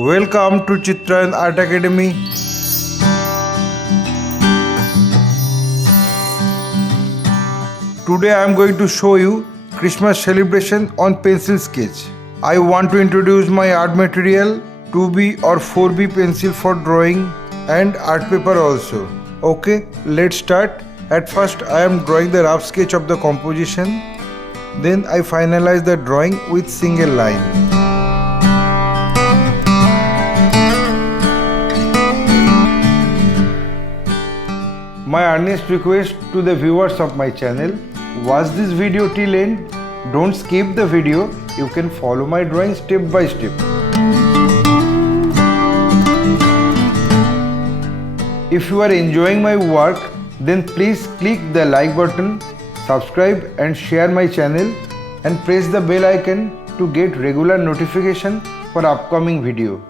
Welcome to Chitrayan Art Academy. Today I am going to show you Christmas celebration on pencil sketch. I want to introduce my art material 2B or 4B pencil for drawing and art paper also. Okay, let's start. At first I am drawing the rough sketch of the composition. Then I finalize the drawing with single line. My earnest request to the viewers of my channel, watch this video till end. Don't skip the video. You can follow my drawing step by step. If you are enjoying my work, then please click the like button, subscribe and share my channel and press the bell icon to get regular notification for upcoming video.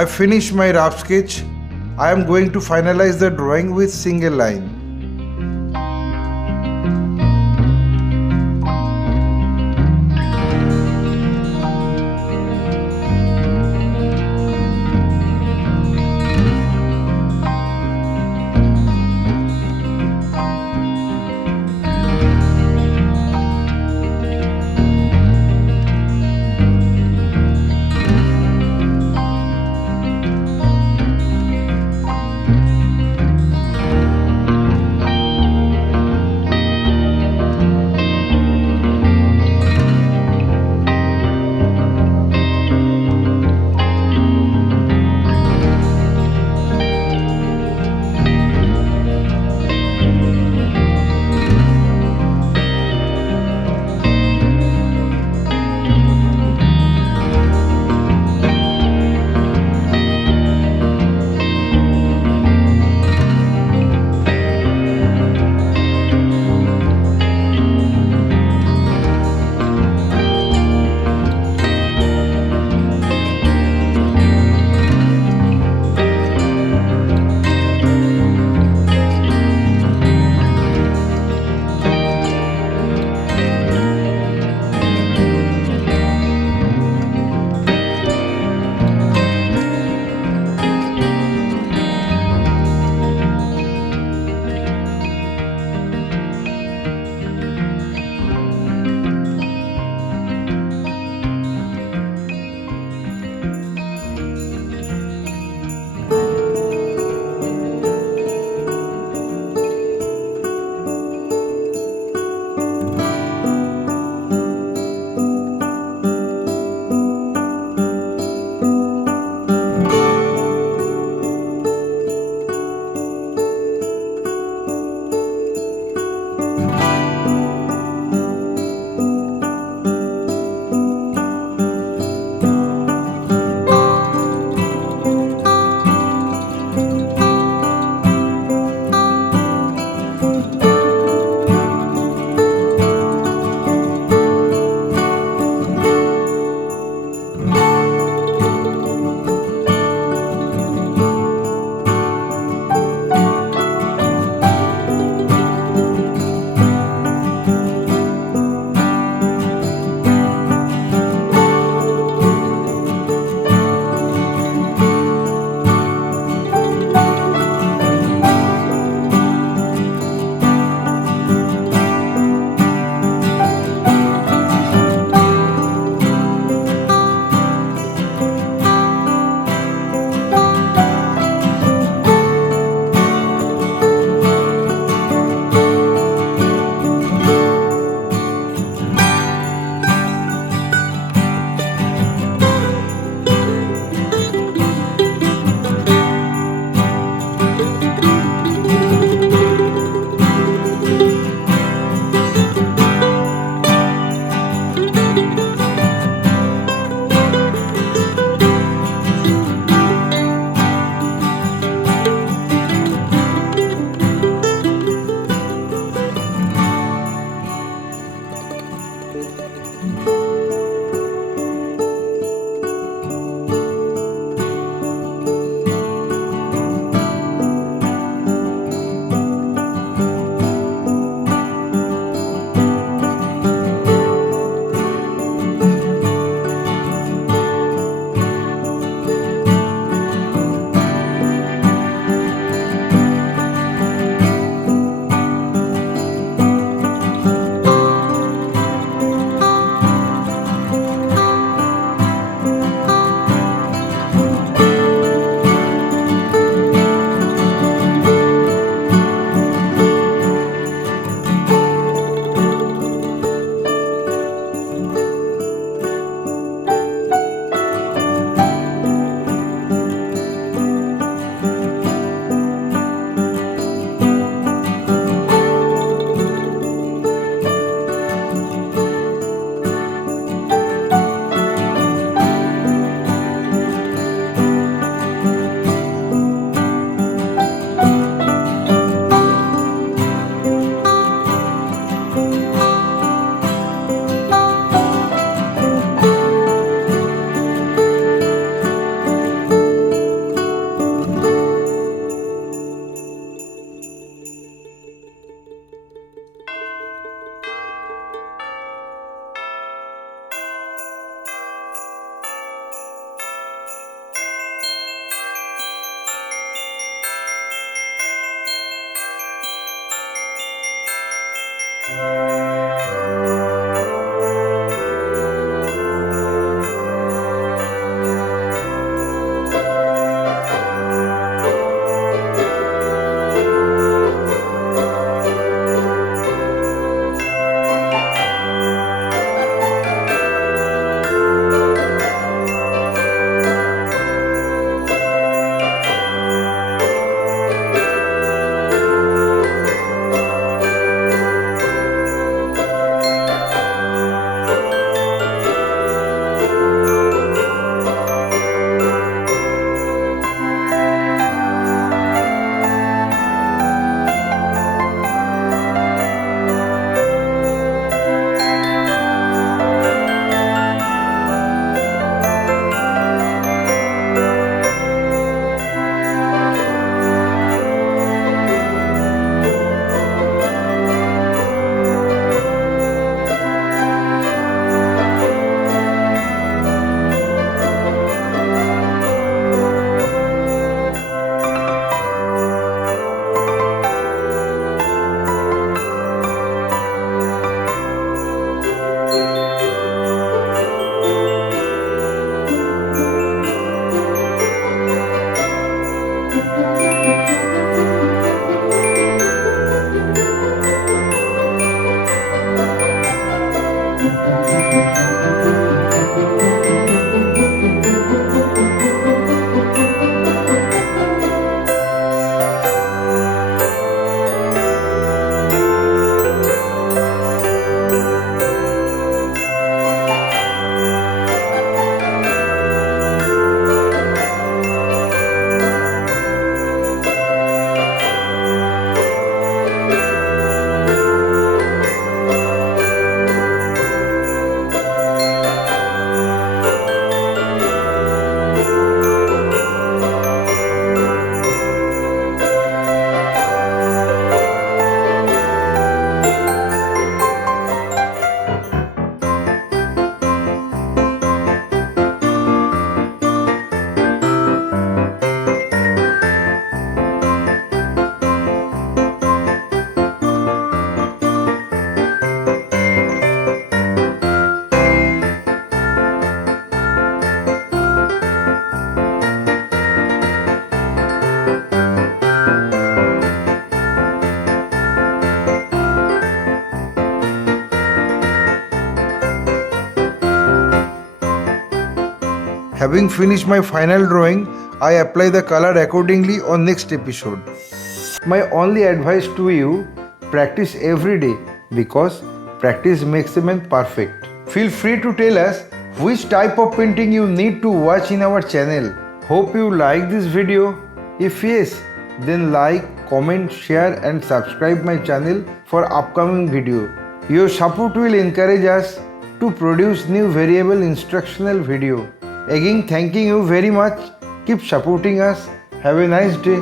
I finished my rough sketch. I am going to finalize the drawing with single line. Having finished my final drawing, I apply the color accordingly on next episode. My only advice to you, practice every day because practice makes a man perfect. Feel free to tell us which type of painting you need to watch in our channel. Hope you like this video. If yes, then like, comment, share and subscribe my channel for upcoming video. Your support will encourage us to produce new variable instructional video. Again, thanking you very much. Keep supporting us. Have a nice day.